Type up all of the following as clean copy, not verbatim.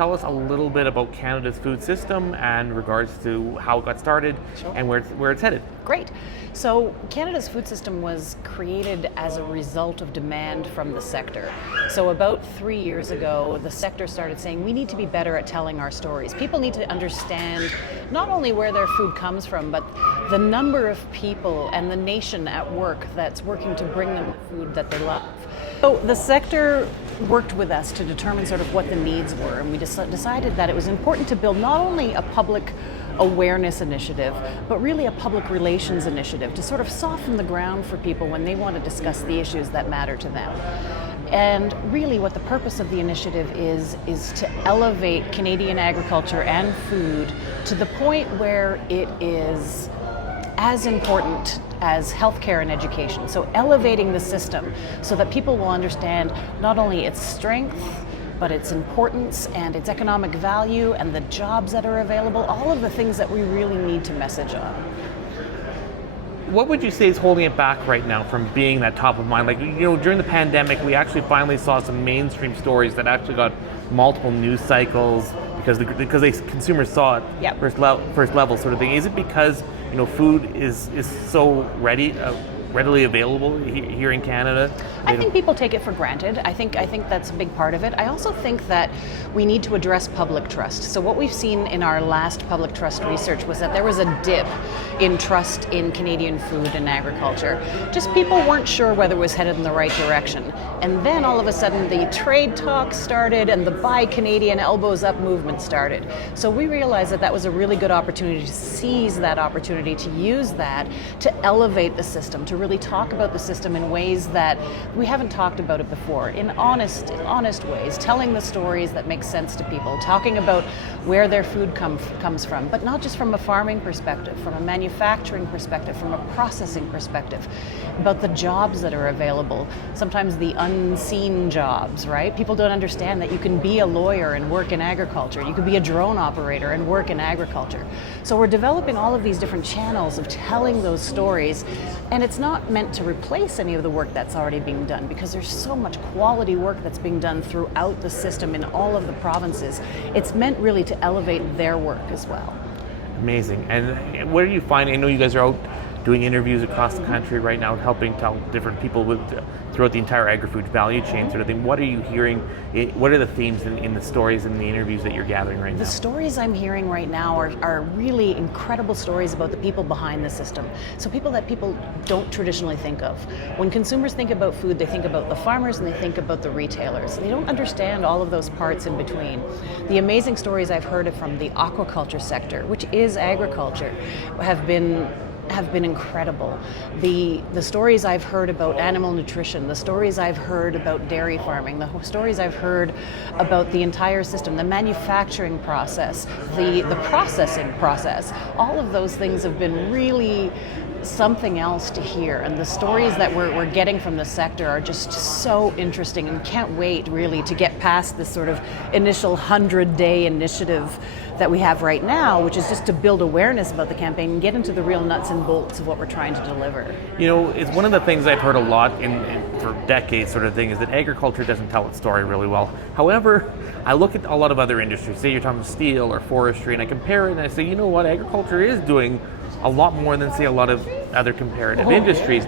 tell us a little bit about Canada's food system and regards to how it got started Sure. and where it's headed. Great. So Canada's food system was created as a result of demand from the sector. So about 3 years ago, the sector started saying we need to be better at telling our stories. People need to understand not only where their food comes from, but the number of people and the nation at work that's working to bring them food that they love. So the sector worked with us to determine sort of what the needs were, and we decided that it was important to build not only a public awareness initiative, but really a public relations initiative to sort of soften the ground for people when they want to discuss the issues that matter to them. And really what the purpose of the initiative is to elevate Canadian agriculture and food to the point where it is as important as healthcare and education. So elevating the system so that people will understand not only its strength, but its importance and its economic value and the jobs that are available, all of the things that we really need to message on. What would you say is holding it back right now from being that top of mind? Like, during the pandemic, we actually finally saw some mainstream stories that actually got multiple news cycles because the consumers saw it Yep. first level sort of thing. Is it because food is so readily available here in Canada? I think people take it for granted. I think that's a big part of it. I also think that we need to address public trust. So what we've seen in our last public trust research was that there was a dip in trust in Canadian food and agriculture. Just people weren't sure whether it was headed in the right direction. And then all of a sudden the trade talks started and the Buy Canadian Elbows Up movement started. So we realized that that was a really good opportunity to seize that opportunity, to use that to elevate the system, to really talk about the system in ways that we haven't talked about it before, in honest ways, telling the stories that make sense to people, talking about where their food comes from, but not just from a farming perspective, from a manufacturing perspective, from a processing perspective, about the jobs that are available, sometimes the unseen jobs, right? People don't understand that you can be a lawyer and work in agriculture, you can be a drone operator and work in agriculture. So we're developing all of these different channels of telling those stories, and it's not meant to replace any of the work that's already being done, because there's so much quality work that's being done throughout the system in all of the provinces. It's meant really to elevate their work as well. Amazing. And what are you finding? I know you guys are out doing interviews across the country right now, helping tell different people throughout the entire agri-food value chain sort of thing. What are you hearing? What are the themes in the stories and the interviews that you're gathering right now? The stories I'm hearing right now are really incredible stories about the people behind the system. So people that people don't traditionally think of. When consumers think about food, they think about the farmers and they think about the retailers. They don't understand all of those parts in between. The amazing stories I've heard from the aquaculture sector, which is agriculture, have been incredible. The stories I've heard about animal nutrition, the stories I've heard about dairy farming, the stories I've heard about the entire system, the manufacturing process, the processing process, all of those things have been really something else to hear, and the stories that we're getting from the sector are just so interesting, and can't wait really to get past this sort of initial 100-day initiative that we have right now, which is just to build awareness about the campaign and get into the real nuts and bolts of what we're trying to deliver. It's one of the things I've heard a lot for decades sort of thing, is that agriculture doesn't tell its story really well. However, I look at a lot of other industries, say you're talking steel or forestry, and I compare it and I say, you know what, agriculture is doing a lot more than, say, a lot of other comparative industries.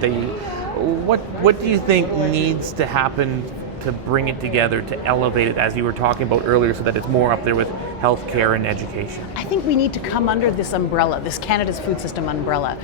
What do you think needs to happen to bring it together, to elevate it, as you were talking about earlier, so that it's more up there with healthcare and education? I think we need to come under this umbrella, this Canada's food system umbrella.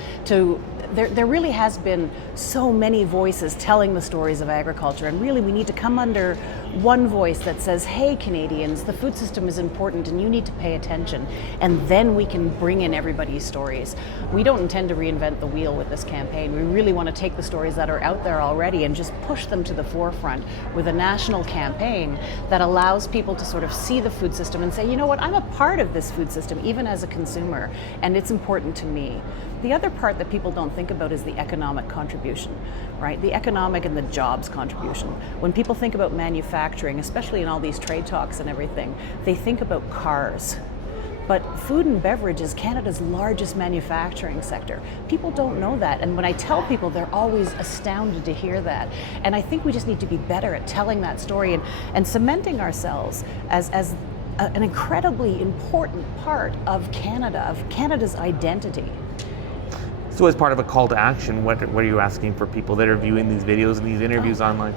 There really has been so many voices telling the stories of agriculture, and really we need to come under one voice that says, hey Canadians, the food system is important and you need to pay attention, and then we can bring in everybody's stories. We don't intend to reinvent the wheel with this campaign. We really want to take the stories that are out there already and just push them to the forefront with a national campaign that allows people to sort of see the food system and say, you know what, I'm a part of this food system even as a consumer, and it's important to me. The other part that people don't think about is the economic contribution, right? The economic and the jobs contribution. When people think about manufacturing, especially in all these trade talks and everything, they think about cars. But food and beverage is Canada's largest manufacturing sector. People don't know that, and when I tell people, they're always astounded to hear that. And I think we just need to be better at telling that story and cementing ourselves as an incredibly important part of Canada, of Canada's identity. So as part of a call to action, what are you asking for people that are viewing these videos and these interviews online?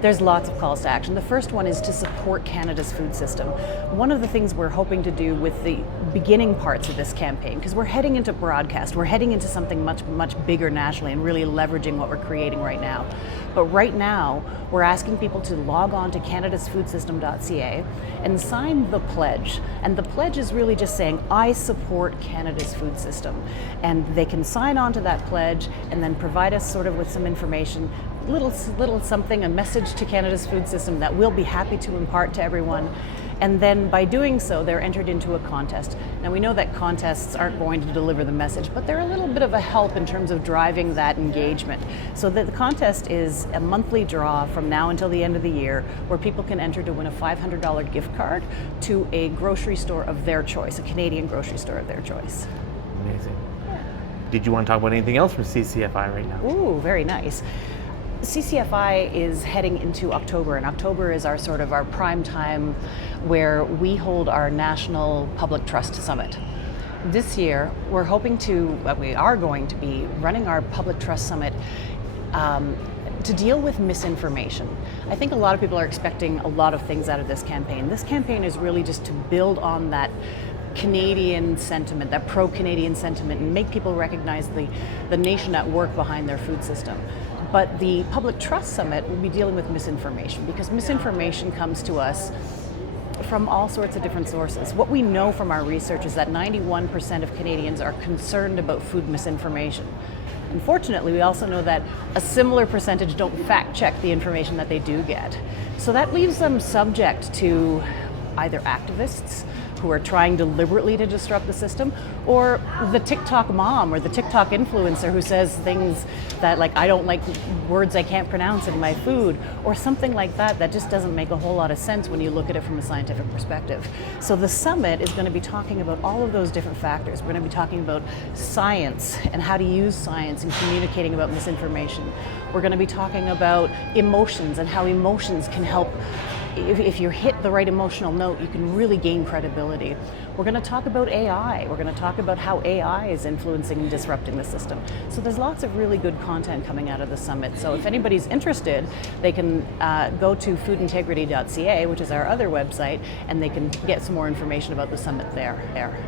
There's lots of calls to action. The first one is to support Canada's food system. One of the things we're hoping to do with the beginning parts of this campaign, because we're heading into broadcast, we're heading into something much, much bigger nationally and really leveraging what we're creating right now. But right now, we're asking people to log on to canadasfoodsystem.ca and sign the pledge. And the pledge is really just saying, I support Canada's food system. And they can sign on to that pledge and then provide us sort of with some information, little something, a message to Canada's food system that we'll be happy to impart to everyone. And then by doing so, they're entered into a contest. Now we know that contests aren't going to deliver the message, but they're a little bit of a help in terms of driving that engagement. So the contest is a monthly draw from now until the end of the year, where people can enter to win a $500 gift card to a grocery store of their choice, a Canadian grocery store of their choice. Amazing. Did you want to talk about anything else from CCFI right now? Ooh, very nice. CCFI is heading into October, and October is our sort of our prime time where we hold our National Public Trust Summit. This year, we are going to be running our Public Trust Summit to deal with misinformation. I think a lot of people are expecting a lot of things out of this campaign. This campaign is really just to build on that Canadian sentiment, that pro-Canadian sentiment, and make people recognize the nation at work behind their food system. But the Public Trust Summit will be dealing with misinformation, because misinformation comes to us from all sorts of different sources. What we know from our research is that 91% of Canadians are concerned about food misinformation. Unfortunately, we also know that a similar percentage don't fact check the information that they do get. So that leaves them subject to either activists who are trying deliberately to disrupt the system, or the TikTok mom or the TikTok influencer who says things that, like, I don't like words I can't pronounce in my food, or something like that just doesn't make a whole lot of sense when you look at it from a scientific perspective. So the summit is going to be talking about all of those different factors. We're going to be talking about science and how to use science in communicating about misinformation. We're going to be talking about emotions and how emotions can help. If you hit the right emotional note, you can really gain credibility. We're going to talk about AI. We're going to talk about how AI is influencing and disrupting the system. So there's lots of really good content coming out of the summit. So if anybody's interested, they can go to foodintegrity.ca, which is our other website, and they can get some more information about the summit there.